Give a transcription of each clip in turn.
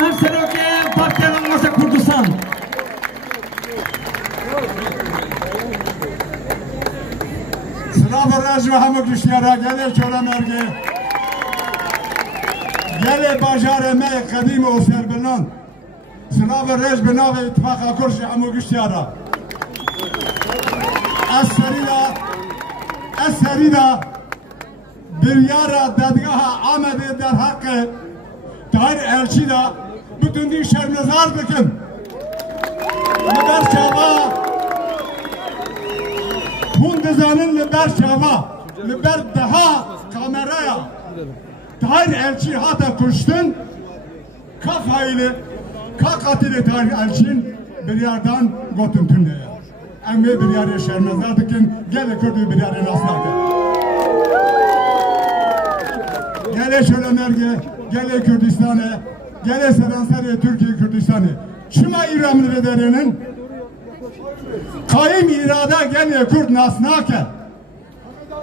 Mahir Seroke Partiya Anlaşa Kurdistan. Sınav rejimi hemû kişilere gelê çölemerge gelê bajarê me qedîm û serbilinan sınav rej bi navê İttifaka Kurd ji hemû kişilere ez serî da biryara dadgaha Amedê derheqê Tahir Elçî da bi tundî şermezar bikin li ber çava hûn dizanin li ber çava li ber deha kameraya Tahir Elçî hata kuştin ka faili ka katili Tahir Elçîn biryardan gotin tundeye em vê biryarê şermezar dikin gelê Kurdî biryarê nas nakin gelê Şölemerge gelê Kürdistanê gelê Seranserê Türkiye Kürdistanê çima İran vederinin Kayım irada gelê Kurd nas nake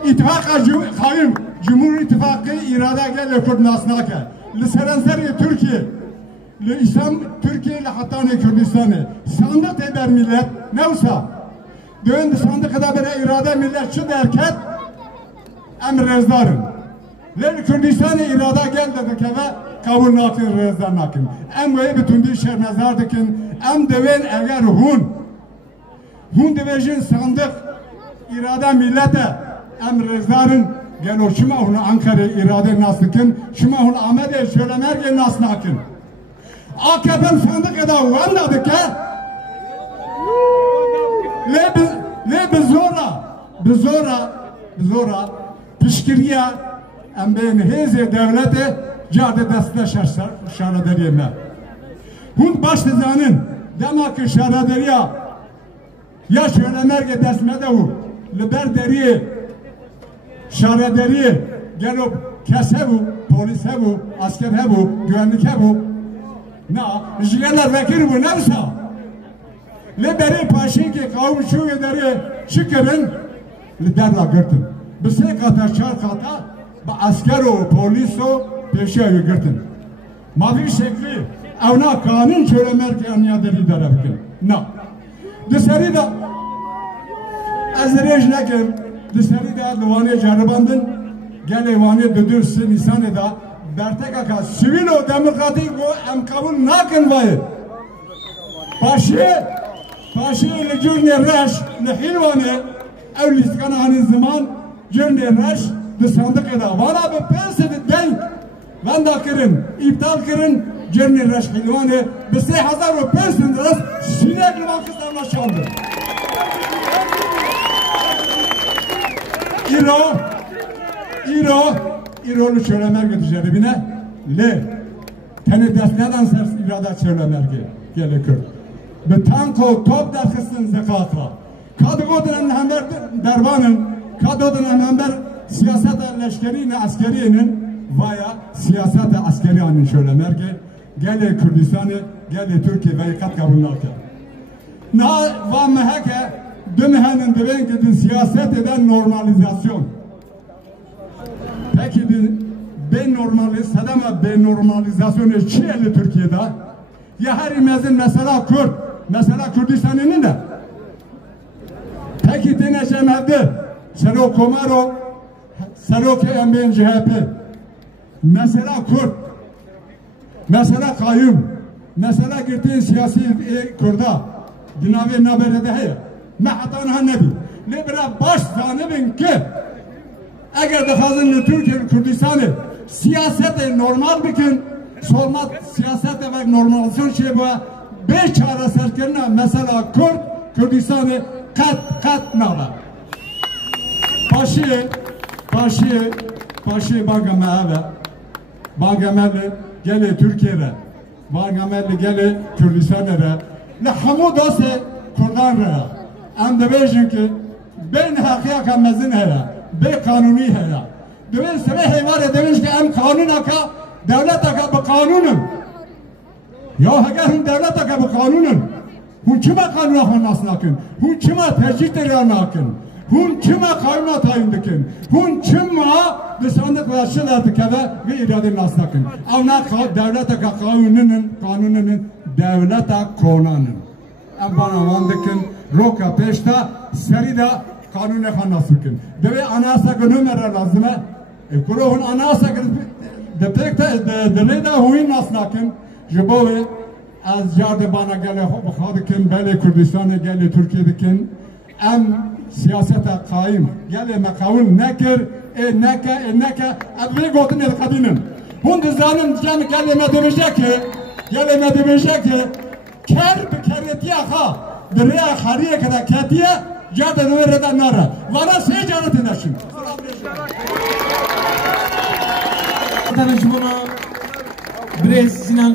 İttifaka Kayım Cumhur İttifakı irada gelê Kurd nas nake li Seranserê Türkiye li İslam Türkiye li Hatanê Kürdistanê sandık eder millet newsa döndü sandık eda bere irade millet çi derket em rezdarın Len Kürdistan'ı irada gel dedik eve kabul nakin rezdan nakin. Em ve bütündü şermezar dikin. Em deven eğer hun devejin sandık irada millete em rezdarın gel o şuma hun Ankara irade nas dikin. Şuma hun Ahmet'e Şölemerge nas nakin. AKP'm sandık eda vanda dike. Le bizora pişkiriye em ben heze devlete cade deste şaraderiyeme. Hun baş dizanin demek şaraderiya ya Şölemerge desmede hu liber deriye şaraderiye gelip kese bu polis bu asker bu güvenlik bu na jigeler vekil bu neyse liberi paşi ki kavim şu ederi çıkırın liderla gördüm. Bise kata çar kata ba asker o polis o peşe girtin. Mavi şekli evna kanun Şölemerge aniyadeli darabkin. Na. Dışarı da azrej nekim. Dışarı da duvanı caribandın. Gel evani düdürsün insan eda. Bertek aka sivil o demokratik o em kabul nakin vayı. Paşi ile cürne reş le hilvane evliskan hanin zaman cürne reş de sandık eda. Valla be pensedi denk. Ben da kırın, iptal kırın, cürne reş hilvane be 3000 o pensedi res sinekli vakıtlarla şandı. İro'lu Şölemerge ticaribine le teni desneden sers irada Şölemerge gele Kürt. Be tanko top derkistin zekatla. Kadıgodun hember dervanın, kadıgodun hember siyaset leşkerine askerinin vaya siyaset askeriyanın Şölemerge gele Kürdistan'ı gele Türkiye ve kat kabul aldı. Na va meheke dünhenin deven ki siyaset eden normalizasyon. Peki ben normalizasyonu çiğli Türkiye'de ya her imezin mesela Kürt mesela Kürdistan'ın da peki deneceğim evde Serok Komaro Serok Emben CHP mesela Kürt mesela Kayyum mesela gittiğin siyasi Kürt'a dinave naberede heye mehatan hannebi libra baş zanibin ki eğer de fazla Türkiye Kürdistan'ı siyasete normal bikin sormat siyasete ve normalizasyon şey bu beş çare serkerine mesela Kürdistan'ı kat nava paşi Bangamelli gele Türkiye'de Bangamelli gele Kürdistan'da ne hamu dostu Kurdan'da em de bejin ki ben hakika mezin hera be kanuni hera döven sene heyvar demiş ki em kanun aka devlet aka bu kanunun ya hakem devlet aka bu kanunun hun kime kanun akın nasıl akın hun kime tercih teriyan akın Hun kime kayma tayin dikin. Hun kime dışandık ve aşılardık ve irade nasnakın. Ama devlete kanununun devlete konanın. Bana vandıkın roka peşta seride kanun ekhanasıkın. Deve anayasa günümere lazım. Kurun anayasa de huyun nasnakın. Jibove az yardı bana gele bakhadıkın bele Kürdistan'a gele Türkiye'dikin. Siyasete kaim gele mekavun nekir neke adli gotin el kadının. Hun dizanın can geleme demeyecek ki ker bir keretiye ha derya hariye kadar ketiye yardı nurada nara. Vara secaret naşim. Tanışmana Brez Sinan